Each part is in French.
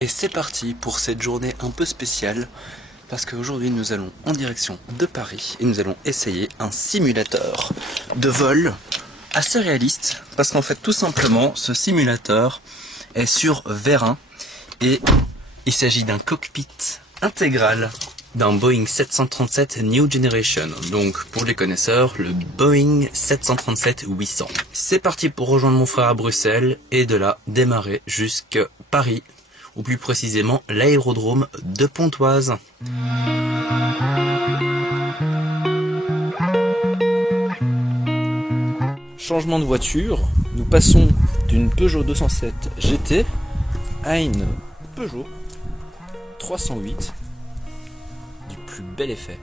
Et c'est parti pour cette journée un peu spéciale, parce qu'aujourd'hui nous allons en direction de Paris et nous allons essayer un simulateur de vol assez réaliste, parce qu'en fait tout simplement ce simulateur est sur vérin et il s'agit d'un cockpit intégral d'un Boeing 737 New Generation, donc pour les connaisseurs, le Boeing 737-800. C'est parti pour rejoindre mon frère à Bruxelles et de là démarrer jusqu'à Paris, ou plus précisément l'aérodrome de Pontoise. Changement de voiture, nous passons d'une Peugeot 207 GT à une Peugeot 308 du plus bel effet.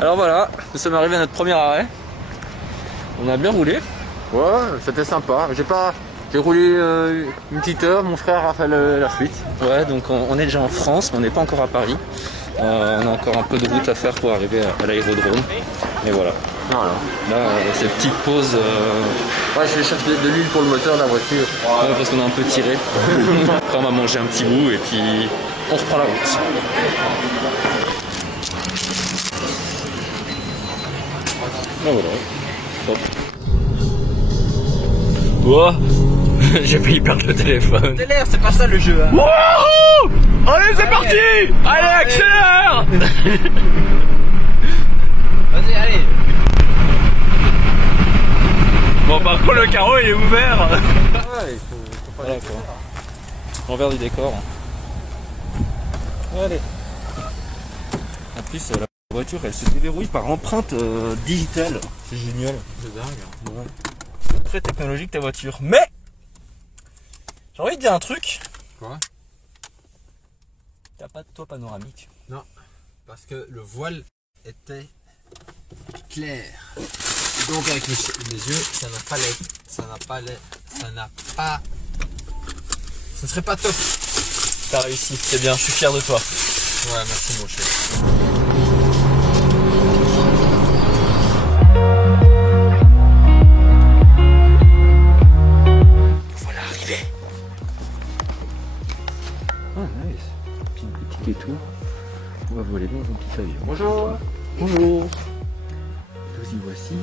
Alors voilà, nous sommes arrivés à notre premier arrêt. On a bien roulé. Ouais, c'était sympa. J'ai roulé une petite heure, mon frère a fait la suite. Ouais, donc on est déjà en France, mais on n'est pas encore à Paris. On a encore un peu de route à faire pour arriver à l'aérodrome. Et voilà. Voilà. Là, ces petites pauses. Ouais, je vais chercher de l'huile pour le moteur de la voiture. Ouais, parce qu'on a un peu tiré. Après, on va manger un petit bout et puis on reprend la route. Ben voilà. Hop. Oh, j'ai failli perdre le téléphone. C'est l'air, c'est pas ça le jeu. Hein. Wouhou! Allez, c'est parti! Allez, accélère! Vas-y, allez. Bon, par contre, le carreau il est ouvert. Ouais, il faut pas Voilà quoi. L'envers du décor. Allez. En plus, la voiture elle se déverrouille par empreinte digitale. C'est génial. C'est dingue. Ouais. Très technologique ta voiture. Mais j'ai envie de dire un truc. Quoi? T'as pas de toit panoramique. Non, parce que le voile était clair. Donc avec les yeux, ça ne serait pas top. T'as réussi, c'est bien, je suis fier de toi. Ouais, merci mon chef. Voilà arrivé. Ah nice. Petite boutique et tout. On va voler dans un petit avion. Bonjour. Bonjour. Nous y voici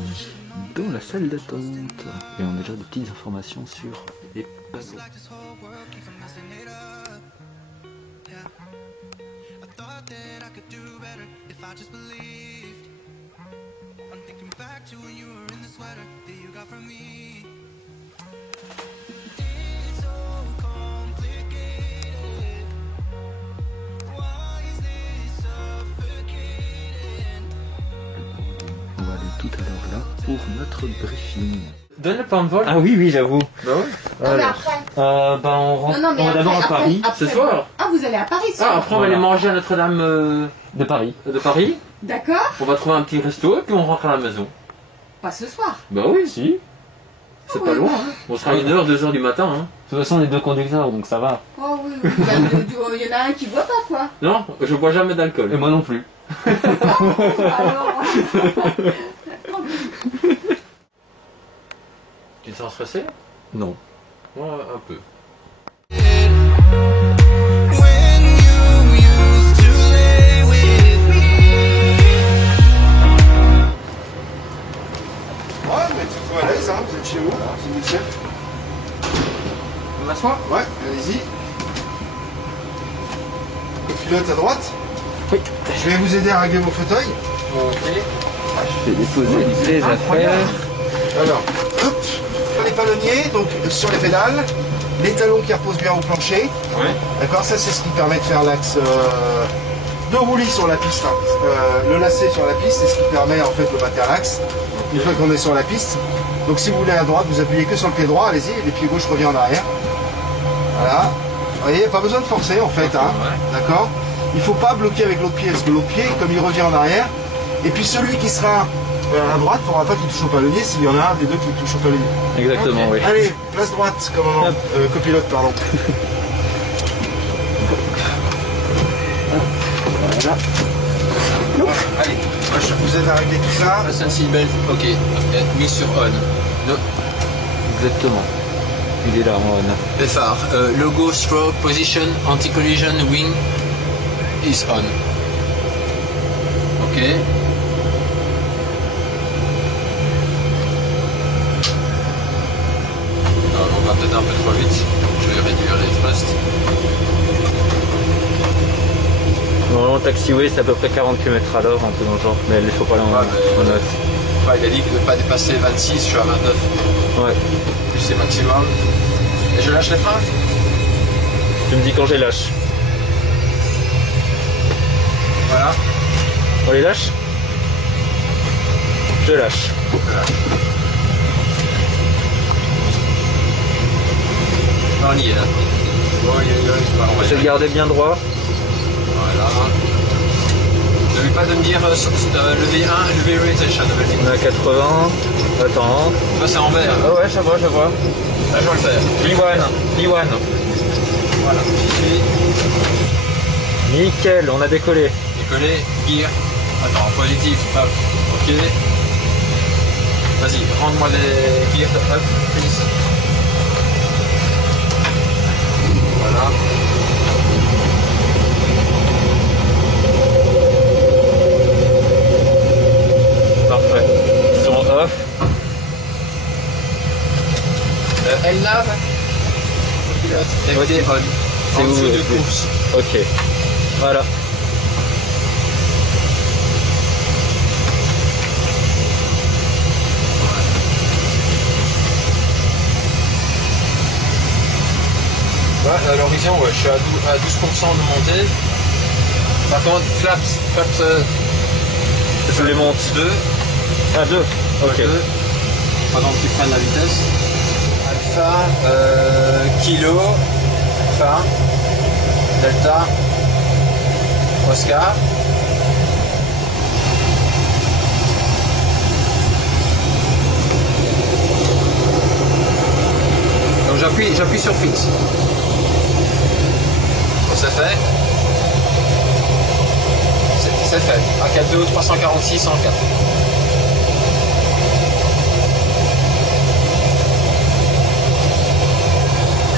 dans la salle d'attente. Et on a déjà des petites informations sur les panneaux. On va aller tout à l'heure là pour notre briefing. Donne le plan de vol. Ah oui, j'avoue. Bah ouais. Non, mais après. On rentre Non, mais on va après, d'abord à après, Paris. après. Ce soir. Ah, vous allez à Paris ce Ah, soir. après on va aller manger à Notre-Dame De Paris. de Paris. D'accord. On va trouver un petit resto et puis on rentre à la maison. Pas ce soir. Bah oui, si. C'est pas oui. loin. Hein. On sera 1h, 2h du matin. Hein. De toute façon, on est deux conducteurs, donc ça va. Oh oui, oui. Il y en a un qui boit pas, quoi. Non, je bois jamais d'alcool. Et moi non plus. Alors. Tu te sens stressé? Non. Ouais, un peu. Ouais, mais tu à l'aise, hein, vous êtes chez vous, c'est vous le chef. On m'assoit? Ouais, allez-y. Le pilote à droite. Oui. Je vais vous aider à régler vos fauteuils. Ok. Je vais déposer les affaires. Alors, hop, les palonniers, donc sur les pédales, les talons qui reposent bien au plancher. Ouais. D'accord, ça c'est ce qui permet de faire l'axe de roulis sur la piste. Hein. Le lacet sur la piste, c'est ce qui permet en fait de battre à l'axe une fois qu'on est sur la piste. Donc si vous voulez à droite, vous appuyez que sur le pied droit, allez-y, les pieds gauche revient en arrière. Voilà. Vous voyez, pas besoin de forcer en fait, hein. D'accord. Il ne faut pas bloquer avec l'autre pied, parce que l'autre pied, comme il revient en arrière, et puis celui qui sera à droite, il ne faudra pas qu'il touche au palonnier s'il y en a un des deux qui touche au palonnier. Exactement, oui. Allez, place droite, commandant, copilote, pardon. Voilà. Allez, vous êtes à régler tout ça. Fasten seatbelt, ok. Mis sur on. No. exactement. Il est là en on. Les phares. Logo, stroke, position, anti-collision, wing is on. Ok. On va peut-être un peu trop vite. Je vais réduire les thrusts. Normalement, taxiway, c'est à peu près 40 km à l'heure, un peu dans le genre, mais il faut pas en note. Ouais, il a dit de ne pas dépasser 26, je suis à 29. Ouais. Plus c'est maximum. Et je lâche les freins? Tu me dis quand je les lâche. Voilà. On les lâche? Je lâche. Non, on y est là. On va Je y aller. gardais bien droit. Voilà. N'oublie pas de me dire le V1 et le V-Rotation. On est à 80. Attends. Ça c'est en vert. Ah ouais, je vois. Là, je vais le faire. B1. Voilà. Nickel, on a décollé. Décoller, gear. Attends, positif, hop. Ok. Vas-y, rends-moi les gears de up, please. Voilà. Parfait. Ils sont off. L-Nav. FD on. C'est En où, dessous de FD? course. Ok. Voilà. Ouais, à l'horizon, ouais, je suis à 12% de montée. Par contre, flaps Je les monte. 2. Ah, 2. Ok. 2. Pendant que tu prennes la vitesse. Alpha, kilo, Alpha, Delta, Oscar. Donc j'appuie sur fixe. Bon, c'est fait. C'est fait. A4 346 en 4.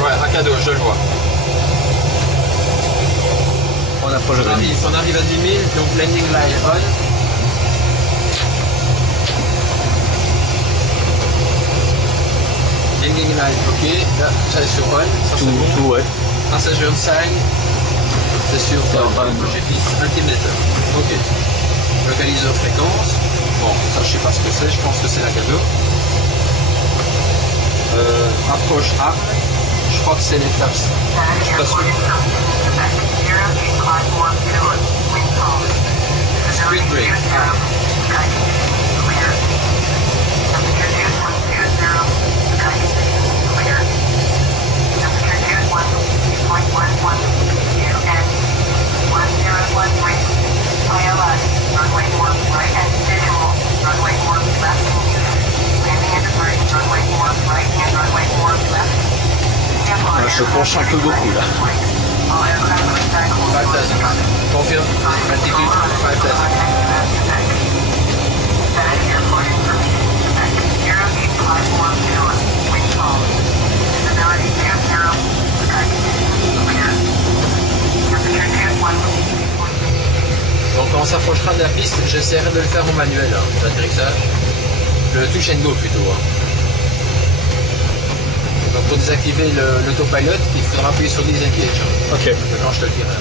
Ouais, un cadeau, je le vois. On approche de On arrive à 10 000, donc landing line on. Landing line, ok. Là, ça est sur on, ça c'est bon. Tout, ouais. Passenger sign, c'est sur j'ai altimeter. Ok. Localiseur fréquence. Bon, ça je sais pas ce que c'est, je pense que c'est la cadeau. Approche arme. Je crois que c'est les flaps. Je suis pas sûr. Street brake. Je penche un peu beaucoup là. 5000. Confirme. Altitude 5000. Donc quand on s'approchera de la piste, j'essaierai de le faire au manuel, hein, l'atterrissage. Le touch and go plutôt. Hein. Donc pour désactiver l'autopilot, il faudra appuyer sur disengage. Hein. Ok. Quand je te le dirai.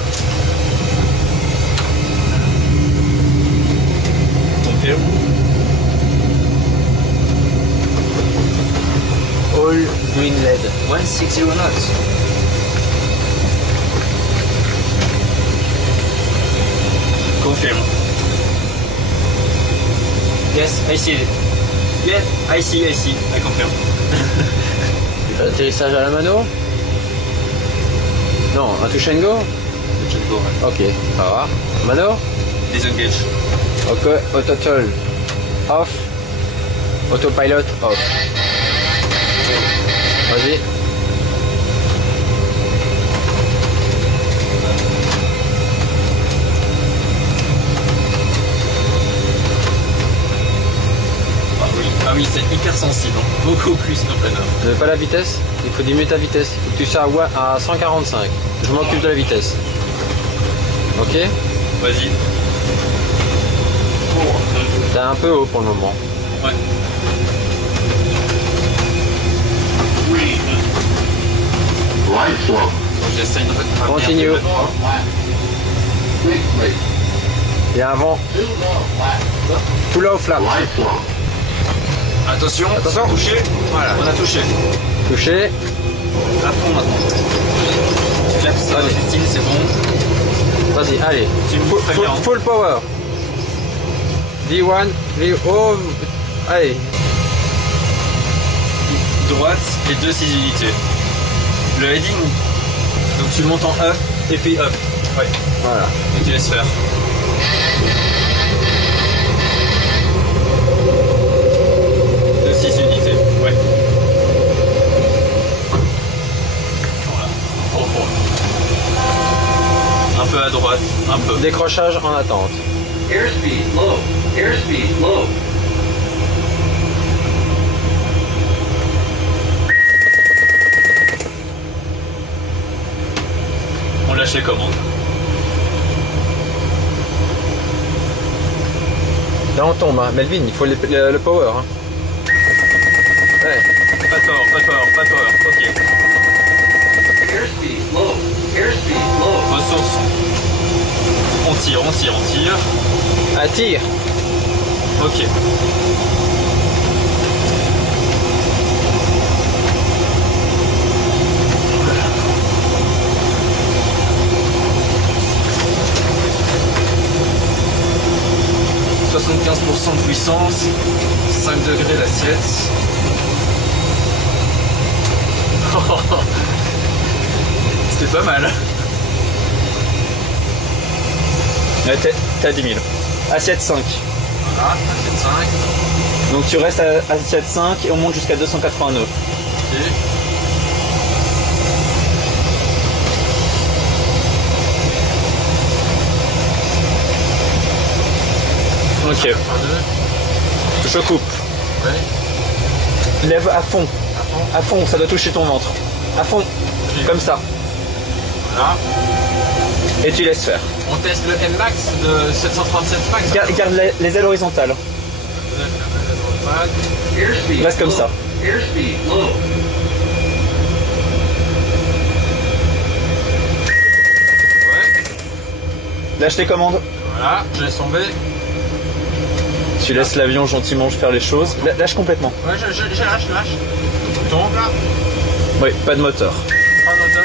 Confirme. All green LED. 160 knots. Confirme. Yes, I see it. Yeah, I see. I confirme. Atterrissage à la mano? Non, un touch and go? Touch and go, ouais. Ok, ça va. Mano? Disengage. Ok, auto throttle off. Autopilot off. Vas-y. Ah oui, c'est hyper sensible. Hein. Beaucoup plus qu'un planeur. Vous n'avez pas la vitesse? Il faut diminuer ta vitesse. Il faut que tu sois à 145. Je m'occupe de la vitesse. Ok? Vas-y. T'es un peu haut pour le moment. Ouais. J'essaie de Continue. Et avant. Tout là au flap. Attention, Attention. touché. Voilà, on a touché. Touché. À fond maintenant. Flaps, Allez. 15, c'est bon. Vas-y, allez. Tu me Full, préviens. full power. V1, V0. Allez. Droite et 2 unités. Le heading, donc tu montes en up et puis up. Ouais. Voilà. Et tu laisses faire. De 6 unités. Ouais. Voilà. Oh, oh. Un peu à droite, un peu. Décrochage en attente. Airspeed low. Airspeed low. On lâche les commandes. Là on tombe, hein. Melvin, il faut le power. Hein. Ouais. Pas tort, pas tort, pas tort. Ok. Airspeed low. Airspeed low. Ressources. On tire, on tire, on tire. Attire. Ok. « 75% de puissance, 5 degrés l'assiette. » C'était pas mal. Ouais, t'es à 10 000. Assiette 5. Voilà, assiette 5. Donc tu restes à assiette 5 et on monte jusqu'à 289. Ok. Ok. Je coupe. Ouais. Lève à fond. À fond, ça doit toucher ton ventre. À fond. Comme ça. Voilà. Et tu laisses faire. On teste le M-Max de 737 max. Garde les ailes horizontales. Airspeed Reste comme low. ça. Airspeed low. Ouais. Lâche tes commandes. Voilà, je laisse tomber. Tu laisses l'avion gentiment faire les choses. Lâche complètement. Ouais, je lâche, je lâche. Tombe là. Oui, pas de moteur. Pas de moteur.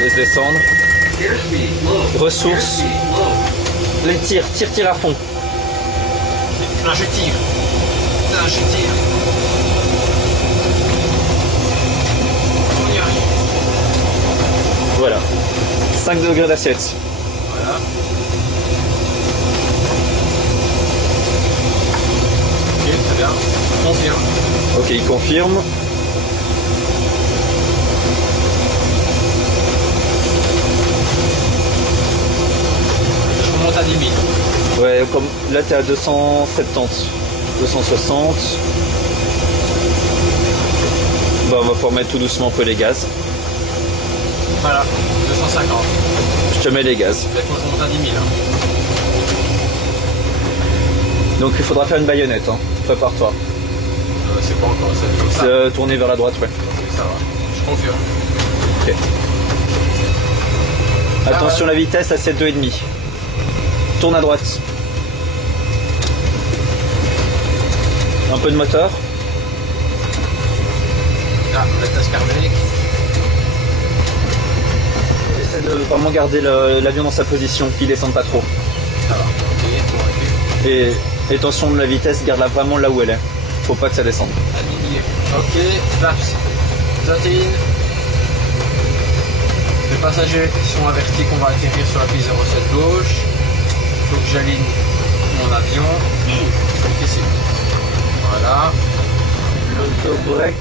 Laisse descendre. Airspeed low. Ressources. Airspeed low. Les tire à fond. Là, je tire. Putain, je tire. On y arrive. Voilà. 5 degrés d'assiette. Voilà. Ok, très bien. Confirme. Ok, il confirme. Je remonte à 10 000. Ouais, comme là t'es à 270, 260. Bah, on va pouvoir mettre tout doucement un peu les gaz. Voilà, 250. Je te mets les gaz. Il faut que je remonte à 10 000. Hein. Donc il faudra faire une baïonnette, hein. Prépare-toi. C'est pas encore ça. Comme ça. Tourner vers la droite, ouais. Ça va. Je confirme. Ok. Attention la vitesse à 7,2,5. Tourne à droite. Un peu de moteur. Là, la tasse carbonique. Essaie de vraiment garder l'avion dans sa position, qu'il descende pas trop. Ça va. Ok, Et attention de la vitesse, garde-la vraiment là où elle est. Faut pas que ça descende. aligné. Ok, flaps. 13. Les passagers sont avertis qu'on va atterrir sur la piste 07 gauche. Il faut que j'aligne mon avion. C'est difficile. Voilà. Break.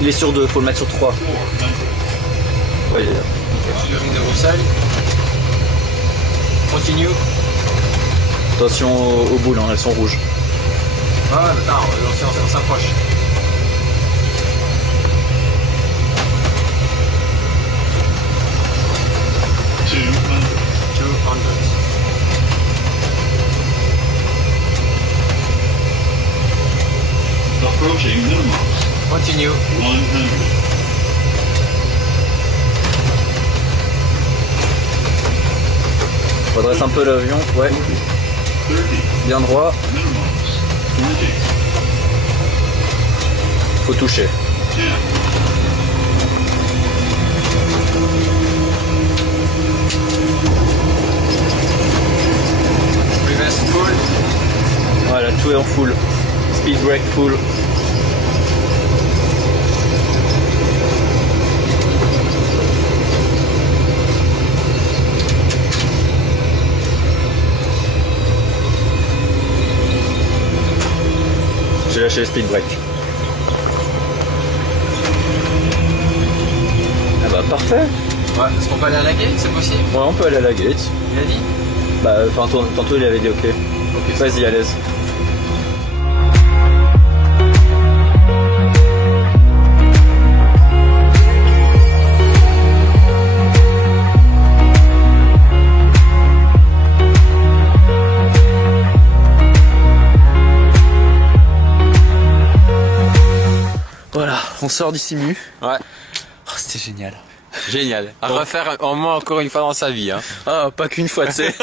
Il est sur 2, faut le mettre sur 3. Ouais, il est là. Sur le ring de Roussel. Continue. Attention aux boules, hein, elles sont rouges. Ah, attends, on s'approche. Approaching minimums. Continue. 100. Redresse un peu l'avion, ouais, 30. bien droit, Minimums. 20. faut toucher. 10. Reverse full. Voilà, tout est en full. Speed brake full. J'ai lâché le speed brake. Ah bah parfait. Ouais, est-ce qu'on peut aller à la gate, c'est possible? Ouais, on peut aller à la gate. Il a dit? Bah, enfin, tantôt il avait dit ok. Ok. Vas-y, à l'aise. Voilà, on sort du simu. Ouais. Oh, c'était génial. Génial. À refaire au moins encore une fois dans sa vie. Hein. Ah, pas qu'une fois, tu sais.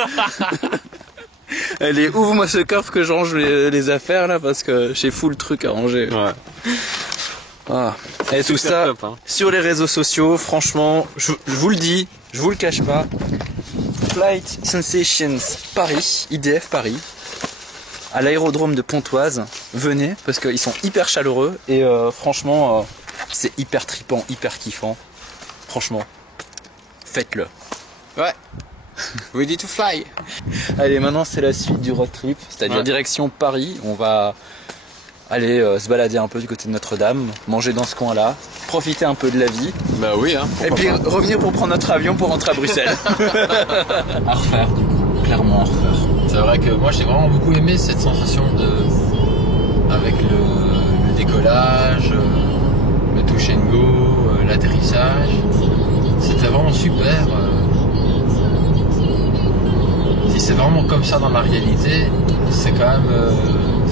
Allez, ouvre-moi ce coffre que je range les affaires là parce que j'ai full truc à ranger. Ouais. Ah. Et tout ça top, hein. sur les réseaux sociaux, franchement, je vous le dis, je vous le cache pas. Flight Sensations Paris, IDF Paris, à l'aérodrome de Pontoise, venez parce qu'ils sont hyper chaleureux et franchement, c'est hyper trippant, hyper kiffant. Franchement, faites-le. Ouais. Ready to fly. Allez, maintenant c'est la suite du road trip, c'est-à-dire Ouais. direction Paris. On va aller se balader un peu du côté de Notre-Dame, manger dans ce coin-là, profiter un peu de la vie, Bah oui, hein. et puis revenir pour prendre notre avion pour rentrer à Bruxelles. À refaire, du coup, clairement à refaire. C'est vrai que moi j'ai vraiment beaucoup aimé cette sensation de. Avec le décollage, le touch and go, l'atterrissage. C'était vraiment super. Si c'est vraiment comme ça dans la réalité, c'est quand même.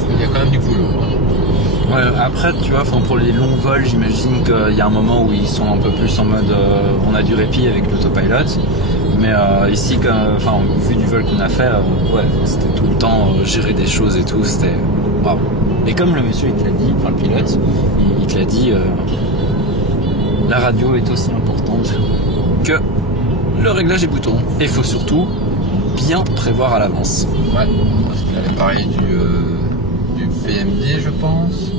Il y a quand même du boulot. Hein. Ouais, après, tu vois, pour les longs vols, j'imagine qu'il y a un moment où ils sont un peu plus en mode on a du répit avec l'autopilot. Mais ici, vu du vol qu'on a fait, ouais, c'était tout le temps gérer des choses et tout, c'était waouh. Et comme le monsieur il te l'a dit, enfin le pilote, il te l'a dit, la radio est aussi importante que le réglage des boutons. Et il faut surtout bien prévoir à l'avance. Ouais. Parce qu'il avait parlé du PMD, je pense.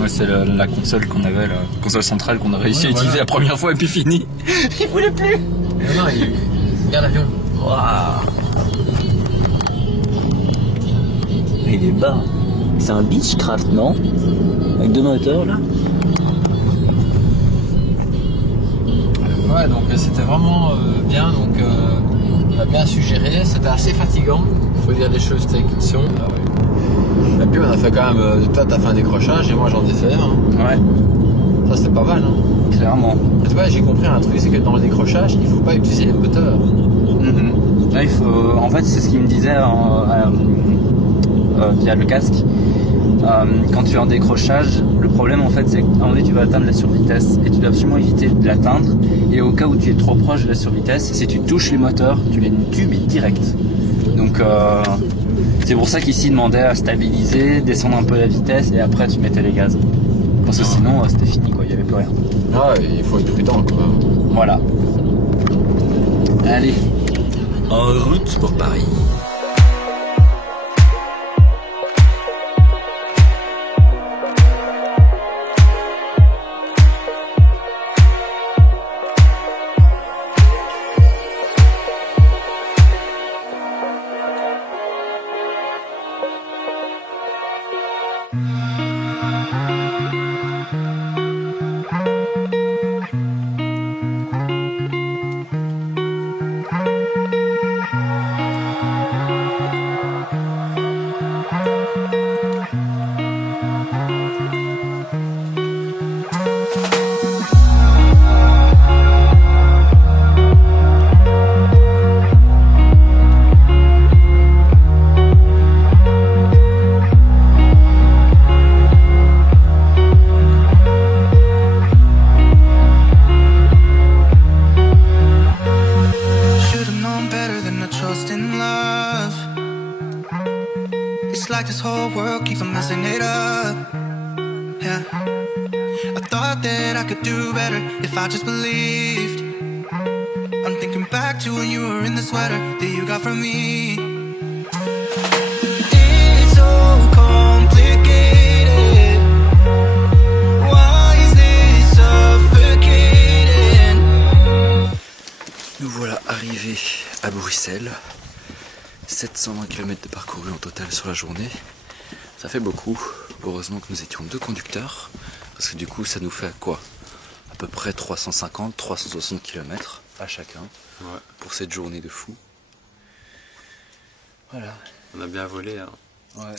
Ouais, c'est la console qu'on avait, la console centrale qu'on a réussi à Ouais, utiliser voilà. la première fois et puis fini. Il voulait plus. Non, il regarde l'avion. Waouh. Il est bas. C'est un Beechcraft, non? Avec deux moteurs là. Ouais, donc c'était vraiment bien. Donc on a bien suggéré. C'était assez fatigant. Faut dire les choses telles qu'elles sont. Et puis on a fait quand même. Toi, t'as fait un décrochage et moi j'en ai fait un. Ouais, Ça, c'était pas mal. Hein. clairement. Et tu vois, j'ai compris un truc, c'est que dans le décrochage, il faut pas utiliser les moteurs. Là, il faut. En fait, c'est ce qu'il me disait via le casque. Quand tu es en décrochage, le problème en fait c'est qu'à un moment donné tu vas atteindre la survitesse et tu dois absolument éviter de l'atteindre, et au cas où tu es trop proche de la survitesse, si tu touches les moteurs, tu les tubes direct. Donc c'est pour ça qu'ici il demandait à stabiliser, descendre un peu la vitesse et après tu mettais les gaz. Parce que sinon c'était fini quoi, il n'y avait plus rien. Ouais, il faut être prudent quand même. Voilà. Allez, en route pour Paris. keeps on messing it up. Yeah, I thought that I could do better if I just believed. I'm thinking back to when you were in the sweater that you got from me. It's so complicated. Why is this suffocating? Nous voilà arrivés à Bruxelles. 720 km de parcouru en total sur la journée. Ça fait beaucoup. Heureusement que nous étions 2 conducteurs. Parce que du coup ça nous fait quoi? À peu près 350-360 km à chacun. Ouais. Pour cette journée de fou. Voilà. On a bien volé. Hein. Ouais.